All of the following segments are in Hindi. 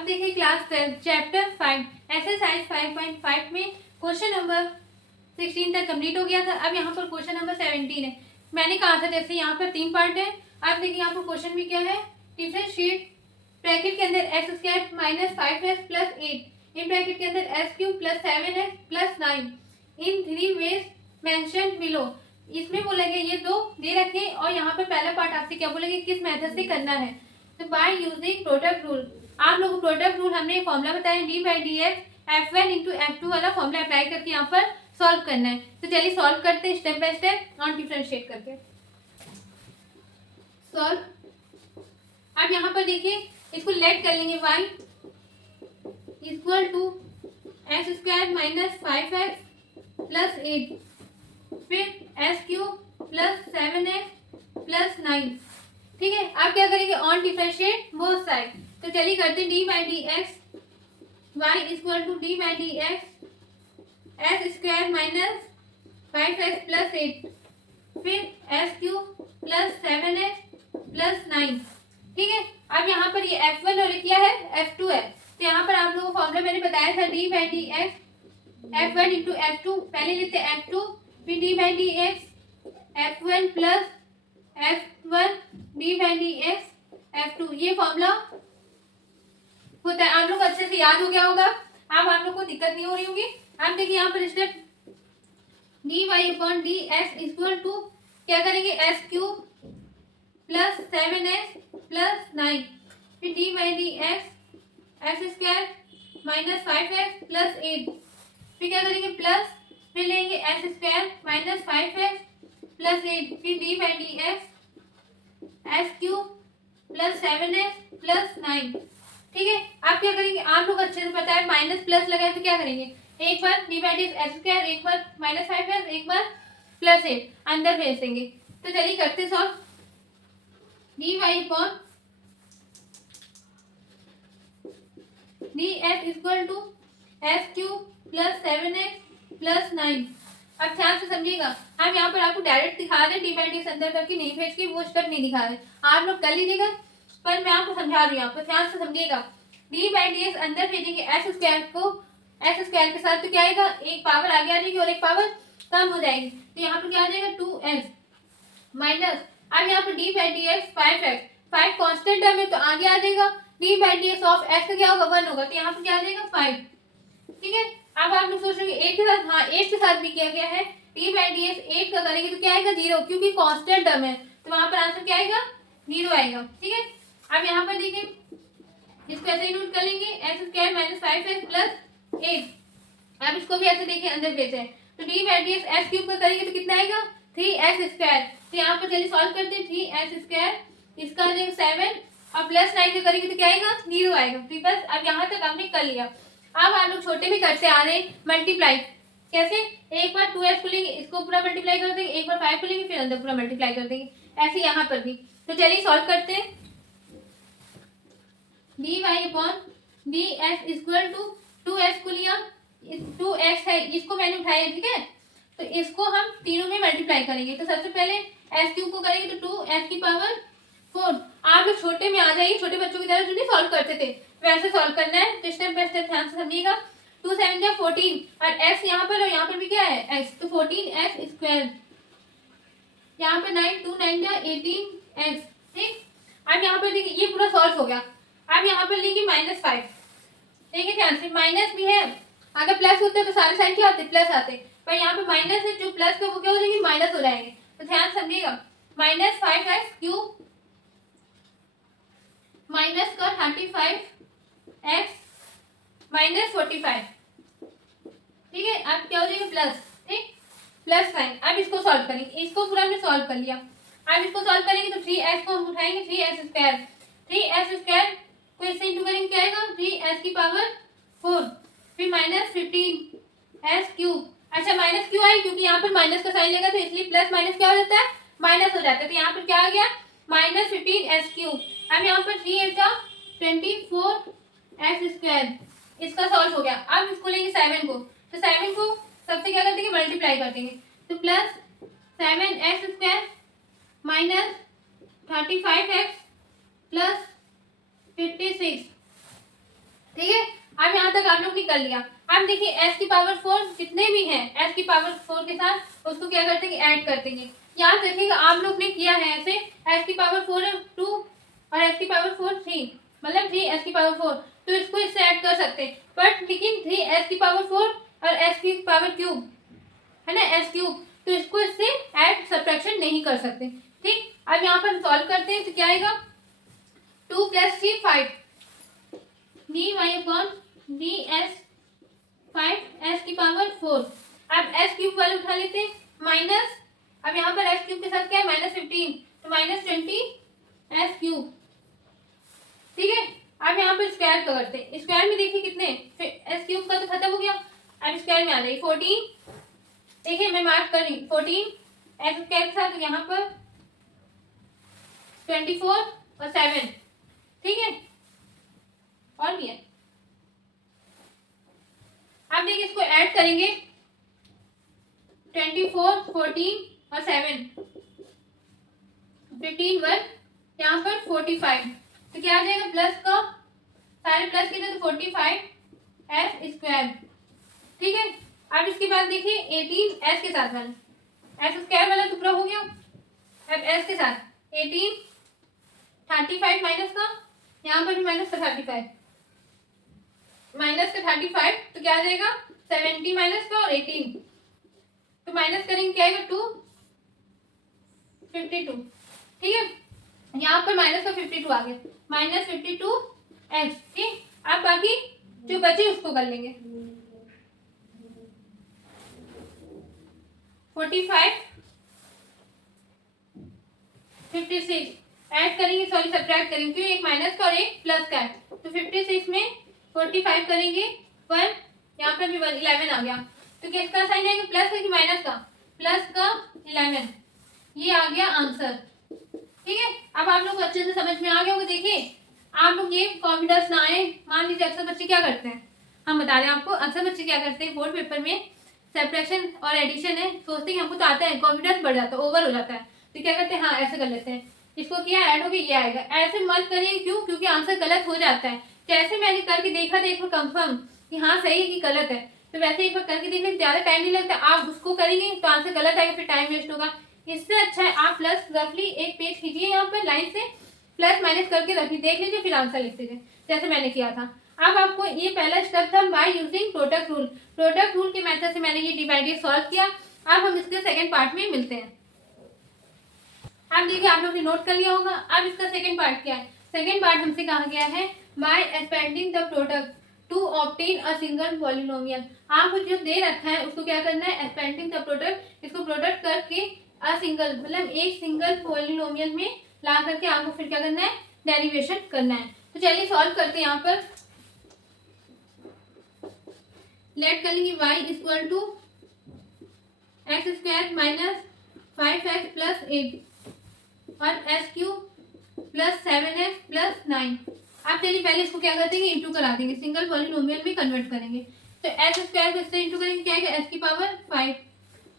अब देखिए क्लास 10 चैप्टर 5 एक्सरसाइज 5.5 में क्वेश्चन नंबर 16 तक कंप्लीट हो गया था। अब यहाँ पर क्वेश्चन नंबर 17 है। मैंने कहा था जैसे यहाँ पर 3 पार्ट है। अब देखिए यहाँ पर क्वेश्चन भी क्या है, डिफरेंशिएट ब्रैकेट के अंदर x square minus 5x plus 8 in bracket के अंदर x cube plus 7x plus 9 इन 3 वेज मेंशन बिलो। इसमें बोलेंगे ये दो दे रखे और यहाँ पर पहला पार्ट आपसे क्या बोलेंगे, किस मेथड से करना है। तो बाय यूजिंग प्रोडक्ट रूल, आप लोगों को प्रोडक्ट रूल हमने फॉर्मूला बताया D by d x F1 into F2 वाला फॉर्मूला अप्लाई करके यहाँ पर सॉल्व करना है। तो चलिए सॉल्व करते हैं स्टेप बाय स्टेप और डिफरेंशिएट करके सॉल्व। अब यहाँ पर देखिए इसको लेट कर लेंगे y equal to x square minus 5x plus 8 फिर S cube plus 7x plus 9। ठीक है, आप क्या करेंगे ऑन डिफरेंशिएट बोथ साइड। तो चलिए करते हैं d by d x y equal to d by d x s square minus 5x plus 8 फिर S cube plus 7x plus 9। ठीक है, अब यहाँ पर ये F1 और क्या है F2 है। तो यहाँ पर आप लोगों को फॉर्मूला मैंने बताया था D by d x F1 into F2, पहले लेते हैं F2 फिर d by d x F1 plus F1 D by d x F2। ये फॉर्मूला होता है, आप लोग अच्छे से याद हो गया होगा। अब आप लोग को दिक्कत नहीं हो रही होगी। आप देखिए यहाँ पर step d y upon d x equal to क्या करेंगे s cube plus 7x plus 9 फिर d by d x x square minus 5x plus 8 फिर क्या करेंगे प्लस फिर लेंगे x square minus 5x plus 8 फिर d by d x S cube plus 7x plus 9। ठीक है, आप क्या करेंगे, आप लोग अच्छे से पता है माइनस प्लस लगाए तो क्या करेंगे, एक बार d by d x square, एक बार माइनस 5x, एक बार प्लस 8 अंदर भेज देंगे। तो चलिए करते solve. D y upon d x equal to s cube plus 7x plus 9। अब ध्यान से समझिएगा, हम यहाँ पर आपको डायरेक्ट दिखा रहे हैं डी बाई डी एक्स अंदर करके नहीं भेज के, वो स्टेप नहीं दिखा रहे, आप लोग कर लीजिएगा, पर मैं आपको समझा रही हूँ। आपको ध्यान से समझिएगा, डी बाई डी एक्स अंदर भेजेंगे एक्स स्क्वायर को एक्स स्क्वायर के साथ, तो क्या आएगा एक पावर आगे आ जाएगी और एक पावर कम हो जाएगी। तो यहाँ पर क्या आ जाएगा 2x माइनस, अब यहाँ पर D by d x 5x, 5 constant term है तो आगे आ जाएगा D by d x of x का क्या होगा 1 होगा, तो यहाँ पर क्या आ जाएगा 5। ठीक है, अब आप लोग सोच रहे हैं 8 के साथ, हाँ 8 के साथ भी किया गया है। डी बाई डी एक्स 8 का करेंगे तो क्या आएगा 0, क्योंकि कॉन्स्टेंट टर्म है तो वहां पर आंसर क्या आएगा 0 आएगा। ठीक है, अब यहाँ पर देखिए इसको ऐसे ही नोट कर लेंगे x square minus 5x plus 8। अब इसको भी ऐसे देखिए अंदर भेजे तो D by d x S cube पर करेंगे तो कितना आएगा 3x स्क्वायर। तो यहाँ पर चलिए सॉल्व करते हैं 3x स्क्वायर, इसका आ जाएगा 7 और प्लस 9 का करेंगे तो क्या आएगा 0 आएगा। ठीक बस, अब यहाँ तक हमने कर लिया। अब आप लोग छोटे भी करते आ रहे हैं मल्टीप्लाई, कैसे, एक बार 2x को लेंगे इसको पूरा मल्टीप्लाई कर देंगे, एक बार 5 को लेंगे फिर अंदर पूरा मल्टीप्लाई कर देंगे, ऐसे यहाँ पर भी। तो चलिए सॉल्व करते हैं। D y upon d x equal to 2x को लिया, 2x है इसको मैंने उठाया, ठीक है, तो इसको हम तीनों में मल्टीप्लाई करेंगे। तो सबसे पहले एस क्यूब को करेंगे तो 2x की पावर 4। आप लोग छोटे में आ जाइए, छोटे बच्चों की तरह जो नहीं सॉल्व करते थे वैसे सॉल्व करना है। तो स्टेप बाय स्टेप ध्यान से समझिएगा। 2 7 जा 14 और x यहाँ पर और यहाँ पर भी क्या है x, तो 14x स्क्वायर, यहाँ पर 9 2 9 जा 18x। ठीक, अब यहाँ पर देखिए ये पूरा सॉल्व हो गया। अब यहाँ पर लेंगे -5, देखिए ध्यान से माइनस भी है, अगर प्लस होते तो सारे साइन क्या आते प्लस आते, पर यहाँ पे माइनस है, जो प्लस का वो क्या हो जाएंगे माइनस हो जाएंगे। तो ध्यान समझिएगा -5x क्यूब माइनस का 35x माइनस 45। ठीक है, अब क्या हो जाएगा प्लस, ठीक प्लस साइन। अब इसको सॉल्व करेंगे, इसको पूरा हमने सॉल्व कर लिया। अब इसको सॉल्व करेंगे तो 3x को हम उठाएंगे 3x स्क्वायर, 3x स्क्वायर को इससे इंटू करेंगे क्या आएगा 3x की पावर 4 फिर माइनस 15x क्यूब। अच्छा माइनस क्यों आई, क्योंकि यहाँ पर माइनस का साइन लेगा तो इसलिए प्लस माइनस क्या हो जाता है माइनस हो जाता है। तो यहाँ पर क्या आ गया -15x क्यूब। अब यहाँ पर 3 24x स्क्वायर, इसका सॉल्व हो गया। अब इसको लेंगे 7 को, तो 7 को सबसे क्या कर देंगे मल्टीप्लाई कर देंगे, तो plus 7x square minus 35x plus 56 ठीक है, अब यहाँ तक आप लोग ने कर लिया। अब देखिए s की पावर 4 जितने भी हैं s की पावर 4 के साथ उसको क्या करते हैं, ऐड कर देंगे। यहाँ देखिएगा आप लोग ने किया है ऐसे, s की पावर 4 है 2 और s की पावर 4 3, मतलब 3 s की पावर 4, तो इसको इससे ऐड कर सकते हैं। बट लेकिन 3 s की पावर 4 और s की पावर क्यूब है ना, s क्यूब, तो इसको इससे ऐड सब्ट्रैक्शन नहीं कर सकते। ठीक, अब यहाँ पर सॉल्व करते हैं तो क्या आएगा, 2 + 3 5 dy अपॉन ds 5 s की पावर 4। अब s क्यूब वाले उठा लेते हैं माइनस, अब यहाँ पर s क्यूब के साथ क्या है, -15, तो -20 s क्यूब। ठीक है, अब यहाँ पर स्क्वायर का करते हैं। स्क्वायर में देखिए कितने, s क्यूब का तो खत्म हो गया, अब स्क्वायर में आ जाएगी 14। देखिए मैं मार्क कर रही हूँ 14 s स्क्वायर के साथ, यहाँ पर 24 और 7। ठीक है, और भी है। अब देखिए इसको ऐड करेंगे 24 14 और 7 15 1, यहाँ पर 45, तो क्या आ जाएगा, प्लस का सारे प्लस कितने, तो 45 s स्क्वायर। ठीक है, अब इसके बाद देखिए 18 s के साथ वाला, s स्क्वायर वाला टुकड़ा हो गया। अब s के साथ 18 35 माइनस का, यहाँ पर भी माइनस का 35, माइनस का 35, तो क्या आ जाएगा 70 माइनस का और 18, तो माइनस करेंगे क्या आएगा 2 52। ठीक है, यहाँ पर माइनस का 52 आ गया, -52 x। ठीक, अब बाकी जो बचे उसको कर लेंगे, 45 56 ऐड करेंगे, सॉरी सब्ट्रैक्ट करेंगे क्योंकि एक माइनस का और एक प्लस का है, तो 56 में 45 करेंगे 1, यहाँ पर भी 1 11 आ गया, तो किसका साइन आएगा, प्लस का कि माइनस का, प्लस का 11, ये आ गया आंसर। ठीक है, अब आप लोग को अच्छे से समझ में आ गया होगा। देखिए आप लोग ये कॉन्फिडेंस ना आए, मान लीजिए अक्सर बच्चे क्या करते हैं, हम बता रहे हैं आपको, अक्सर बच्चे क्या करते हैं बोर्ड पेपर में सब्ट्रैक्शन और एडिशन है, सोचते हैं हमको तो आता है, कॉन्फिडेंस बढ़ जाता है, ओवर हो जाता है, तो क्या करते हैं, हाँ ऐसे कर लेते हैं, इसको किया ऐड हो गया ये आएगा, ऐसे मत करिए। क्यों, क्योंकि आंसर गलत हो जाता है। जैसे मैंने करके देखा था एक बार कंफर्म कि हाँ सही है कि गलत है, तो वैसे एक बार करके देखने ज्यादा टाइम नहीं लगता, आप उसको करेंगे तो आंसर गलत आएगा, फिर टाइम वेस्ट होगा। इससे अच्छा है आप प्लस रफली एक पेज खींचिए, यहाँ पर लाइन से प्लस माइनस करके रखिए, देख लीजिए, फिर आंसर लिख दीजिए जैसे मैंने किया था। अब आपको ये पहला स्टेप था by using product rule, product rule के मेथड से मैंने ये डिवाइडेड सॉल्व किया। अब हम इसके सेकंड पार्ट में मिलते हैं। अब देखिए आप लोगों ने नोट कर लिया होगा। अब इसका सेकंड पार्ट क्या है, सेकंड पार्ट हमसे कहा गया है by expanding the product to obtain a single polynomial. आपको जो दे रखा है उसको क्या करना है, एक्सपेंडिंग द प्रोडक्ट, इसको प्रोडक्ट करके अ सिंगल मतलब एक सिंगल पॉलिनोमियल में ला करके आपको फिर क्या करना है, डेरिवेशन करना है। तो चलिए सॉल्व करते हैं। यहाँ पर लेट कर लेंगे y equal to x square minus 5x plus 8 और s cube plus 7x plus 9। आप चलिए पहले इसको क्या कर देंगे, इंटू करा देंगे, सिंगल पॉलिनोमियल में कन्वर्ट करेंगे। तो एस स्क्वायर को इससे इंटू करेंगे, क्या आएगा, s की power 5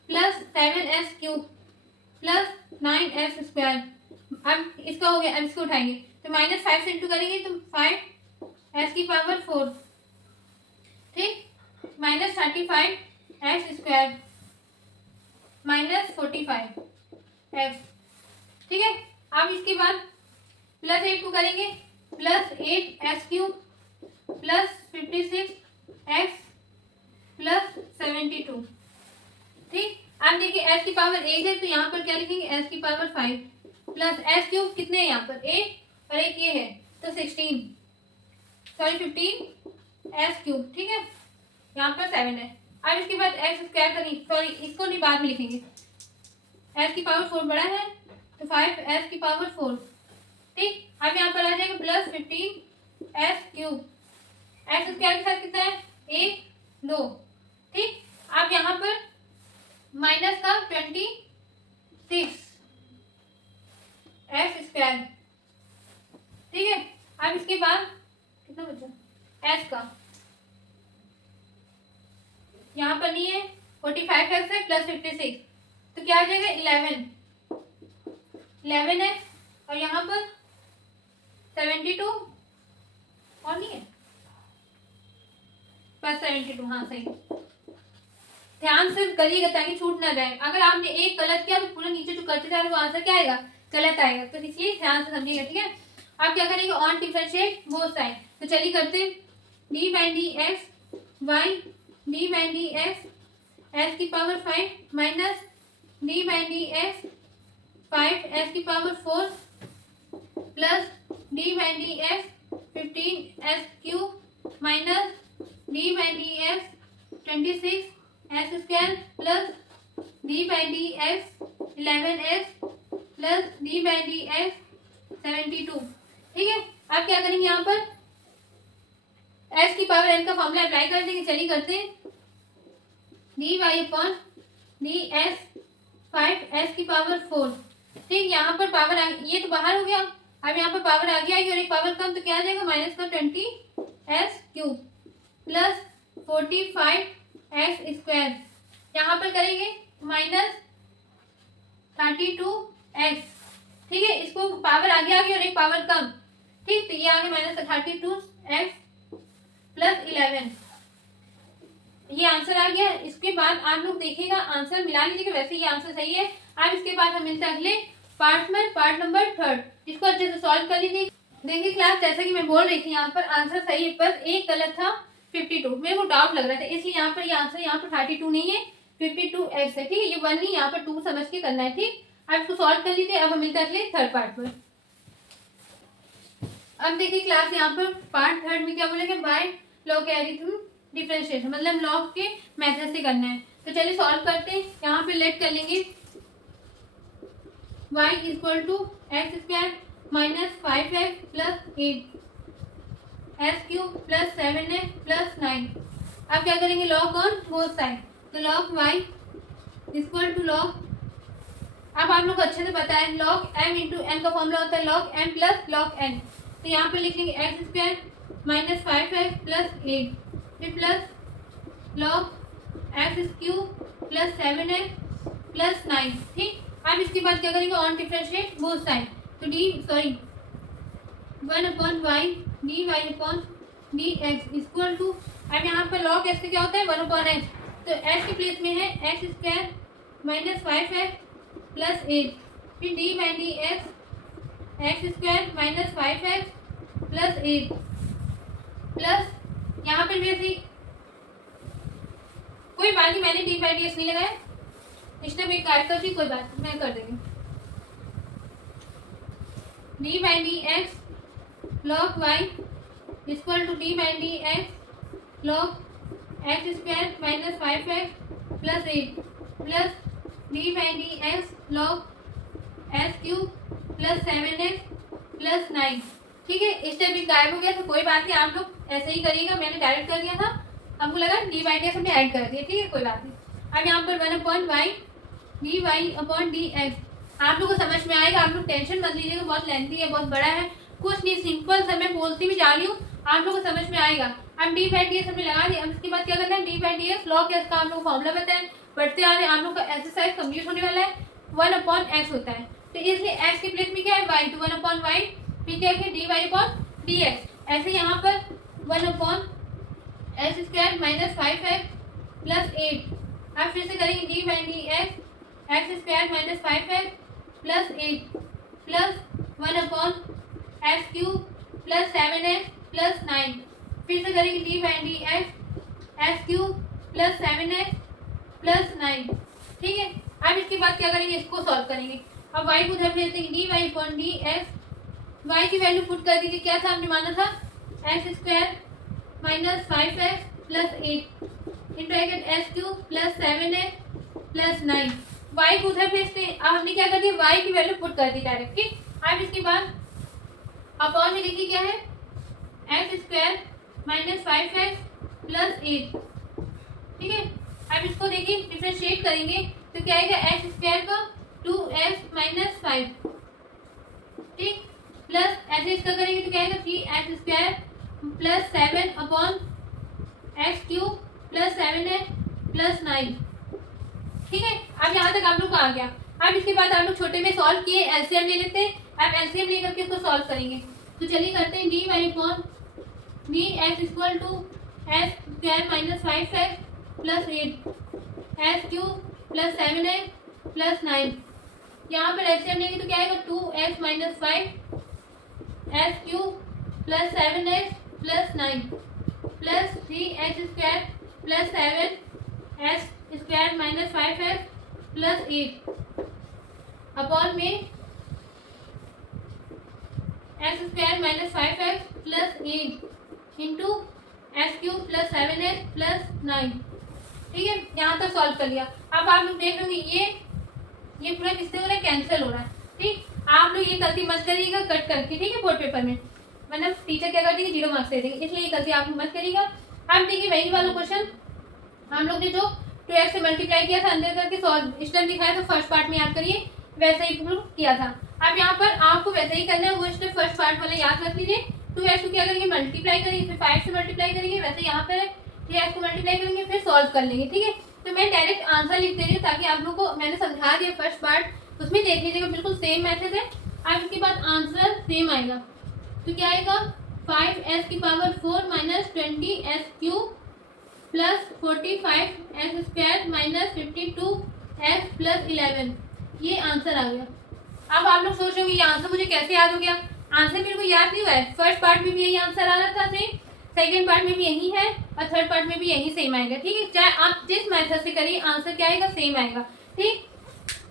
plus 7s cube plus 9s square. अब इसका हो गया, अब इसको उठाएंगे तो -5 से इंटू करेंगे तो 5 s की पावर 4, ठीक, -35 x स्क्वायर -45 x। ठीक है, अब इसके बाद प्लस 8 को करेंगे, plus 8 s cube plus 56 x plus 72। ठीक, अब देखिए s की पावर 8 है तो यहाँ पर क्या लिखेंगे, s की पावर 5 प्लस s क्यूब कितने हैं यहाँ पर 8 और एक ये है तो 16, सॉरी 15 s क्यूब। ठीक है, यहाँ पर 7 है। अब इसके बाद एक्स स्क्वायर करेंगे, सॉरी इसको नहीं बाद में लिखेंगे, s की पावर 4 बड़ा है तो 5s की पावर 4। ठीक, अब यहाँ पर आ जाएगा plus 15s cube, x square के साथ कितना है 1 2। ठीक, अब यहाँ पर माइनस का 26 s स्क्वायर। ठीक है, अब इसके बाद कितना बचा s का, यहाँ पर नहीं है 45x है प्लस 56, तो क्या आ जाएगा 11 है और यहाँ पर 72 और नहीं है 72। हाँ सही, ध्यान से करिएगा ताकि छूट ना जाए। अगर आपने एक गलत किया तो पूरा नीचे जो करते जा रहे वो आंसर क्या आएगा, गलत आएगा। तो इसलिए ध्यान से समझिएगा, ठीक है। आप क्या करेंगे, ऑन डिफरेंशिएट बोथ साइड। तो चलिए करते हैं, d by d x y d by d x s की power 5 minus d by d x 5 s की power 4 plus d by d x 15 s cube minus d by d x 26 s square plus d by d x 11 s plus d by d x 72। ठीक है, आप क्या करेंगे, यहाँ पर एस की पावर एन का फॉर्मूला अप्लाई कर देंगे। चलिए करते हैं, d y upon d s 5 s की पावर 4। ठीक, यहाँ पर पावर आ, ये तो बाहर हो गया, अब यहाँ पर पावर आगे आएगी और एक पावर कम, तो क्या आ जाएगा, माइनस का 20 S cube plus 45 S square. यहाँ पर करेंगे माइनस 32 एक्स। ठीक है, इसको पावर आगे आ गई और एक पावर कम। ठीक, तो ये आगे माइनस 32 एक्स प्लस 11। ये आंसर आ गया। इसके बाद आप लोग देखिएगा, आंसर मिला लीजिएगा, वैसे ये आंसर सही है। अब इसके बाद हम मिलते हैं अगले पार्ट में, पार्ट नंबर 3। इसको अच्छे से सॉल्व कर लीजिए। देखिए क्लास, जैसा कि मैं बोल रही थी, यहाँ पर आंसर सही है, बस एक गलत था 52। मेरे को डाउट लग रहा था, इसलिए यहाँ पर ये आंसर यहाँ पर 32 नहीं है, 52 एक्स है। ठीक है, ये 1 नहीं, यहाँ पर 2 समझ के करना है। ठीक, अब इसको सॉल्व कर लीजिए। अब हम मिलते हैं अगले 3rd पार्ट में। अब देखिए क्लास, यहाँ पर पार्ट 3 में क्या बोलेंगे, बाय लॉगरिथम डिफरेंशिएशन, मतलब लॉग के मेथड से करना है। तो चलिए सॉल्व करते हैं। यहाँ पे लेट कर लेंगे y equal to x square minus 5x plus 8 s cube plus 7x plus 9। अब क्या करेंगे, लॉग ऑन बोथ साइड। तो log y equal to log, अब आप लोग को अच्छे से पता है, लॉग m इंटू n का फॉर्मूला होता है log m plus log n। तो यहाँ पे लिख लेंगे x square minus 5x plus 8 फिर plus log x cube plus 7x plus 9। ठीक, अब इसके बाद क्या करेंगे, ऑन डिफरेंशिएट बोथ साइड। तो d 1 upon y d y upon d x equal to, अब यहाँ पर लॉग एक्स क्या होता है, 1 अपॉन एक्स। तो एक्स के प्लेस में है x square minus 5x plus 8 फिर d by d x x square minus 5x plus 8 plus यहाँ पर वैसे कोई बात नहीं, मैंने डी बाई डी एक्स नहीं लगाया, इसने भी काट कर दी, कोई बात मैं कर देंगे। D by d x log y equal to d by d x log x square minus 5x plus 8 plus d by d x log s cube plus 7x plus 9। ठीक है, इस टाइप भी गायब हो गया, तो कोई बात नहीं, आप लोग ऐसे ही करिएगा। मैंने डायरेक्ट कर दिया था, हमको लगा डी बाई डी एक्स हमने ऐड कर दिया। ठीक है, कोई बात नहीं। अब यहाँ पर 1 upon y d y upon d x आप लोग को समझ में आएगा। आप लोग टेंशन मत लीजिएगा, बहुत लेंथी है, बहुत बड़ा है, कुछ नहीं, सिंपल सा मैं बोलती भी जा रही हूँ, आप लोग को समझ में आएगा। अब डी बाई डी एक्स हमने लगा दिया। अब इसके बाद क्या करना है, D by d x log x का आप लोग फॉर्मूला बताएं, पढ़ते आ रहे हैं। आप लोग का एक्सरसाइज कंप्लीट होने वाला है, 1 अपॉन एक्स होता है, तो इसलिए एक्स के प्लेस में क्या है, वाई, तो 1 अपॉन वाई फिर क्या है, d y upon d x. ऐसे यहाँ पर 1 upon x square minus 5x plus 8। अब फिर से करेंगे d by d x x square minus 5x plus 8 plus 1 upon x cube plus 7x plus 9। फिर से करेंगे d by d x x cube plus 7x plus 9। ठीक है, अब इसके बाद क्या करेंगे, इसको सॉल्व करेंगे। अब y को उधर भेज देंगे, d y upon d x, y की वैल्यू पुट कर दीजिए, क्या था हमने माना था, x square minus 5x plus 8 into x cube plus 7x plus 9। Y को उधर भेजते हैं। अब हमने क्या कर दिया, वाई की वैल्यू पुट कर दी डायरेक्ट। ठीक, अब इसके बाद अपॉन में देखिए क्या है, x square minus 5x plus 8। ठीक है, अब इसको देखिए डिफरेंशिएट करेंगे तो क्या आएगा, एक्स स्क्वायर का 2x माइनस 5। ठीक, प्लस ऐसे इसका करेंगे तो क्या आएगा, 3x square plus 7 upon x cube plus 7x plus 9। ठीक है, अब यहाँ तक आप लोग को आ गया। अब इसके बाद आप लोग छोटे में सॉल्व किए, एलसीएम ले लेते हैं। अब एलसीएम लेकर के इसको सॉल्व करेंगे। तो चलिए करते हैं, d y upon d x equal to s square minus 5x plus 8 s cube plus 7x plus 9। यहाँ पर एलसीएम लेंगे तो क्या आएगा 2x minus 5 s cube plus 7x plus 9 plus 3x square plus 7 s square minus 5x plus 8 upon में x square minus 5x plus 8 into x cube plus 7x plus 9। ठीक है, यहाँ तक सॉल्व कर लिया। अब आप लोग देख लोगे ये पूरा किससे हो रहा है, कैंसिल हो रहा है। ठीक, आप लोग ये गलती मत करिएगा कट करके, ठीक है, बोर्ड पेपर में, मतलब टीचर क्या कर देंगे 0 मार्क्स दे देंगे, इसलिए ये गलती आप लोग मत करिएगा। अब देखिए वही वाला क्वेश्चन हम लोग ने जो 2x से मल्टीप्लाई किया था अंदर करके सॉल्व स्टेप दिखाया था फर्स्ट पार्ट में, याद करिए वैसे ही प्रूव किया था। अब यहाँ पर आपको वैसे ही करना है, वो स्टेप फर्स्ट पार्ट वाले याद रख लीजिए। 2x को क्या करेंगे मल्टीप्लाई करेंगे, फिर 5 से मल्टीप्लाई करेंगे, वैसे यहाँ पर 3x को मल्टीप्लाई करेंगे, फिर सॉल्व कर लेंगे। ठीक है, तो मैं डायरेक्ट आंसर लिख दे रही हूँ ताकि आप लोग को मैंने समझा दिया फर्स्ट पार्ट, उसमें देख लीजिएगा बिल्कुल सेम मेथड है। अब इसके बाद आंसर सेम आएगा, तो क्या आएगा 5s की power 4 minus 20s cube plus 45s square minus 52s plus 11, ये आंसर आ गया। अब आप लोग सोच रहे होंगे ये आंसर मुझे कैसे याद हो गया। आंसर मेरे को याद नहीं हुआ है, फर्स्ट पार्ट में भी यही आंसर आ रहा था सेम, सेकंड पार्ट में भी यही है और थर्ड पार्ट में भी यही सेम आएगा। ठीक है, चाहे आप जिस मेथड से करिए आंसर क्या आएगा सेम आएगा। ठीक,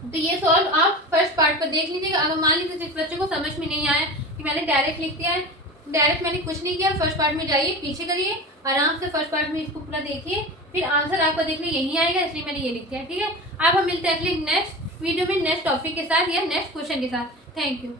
तो ये सॉल्व आप फर्स्ट पार्ट पर देख लीजिएगा। अगर मान लीजिए जिस बच्चे को समझ में नहीं आया कि मैंने डायरेक्ट लिख दिया है, डायरेक्ट मैंने कुछ नहीं किया, फर्स्ट पार्ट में जाइए पीछे करिए आराम से, फर्स्ट पार्ट में इसको पूरा देखिए, फिर आंसर आपका देखिए यही आएगा, इसलिए मैंने ये लिख दिया। ठीक है, अब हम मिलते हैं अगले नेक्स्ट वीडियो में नेक्स्ट टॉपिक के साथ या नेक्स्ट क्वेश्चन के साथ। Thank you.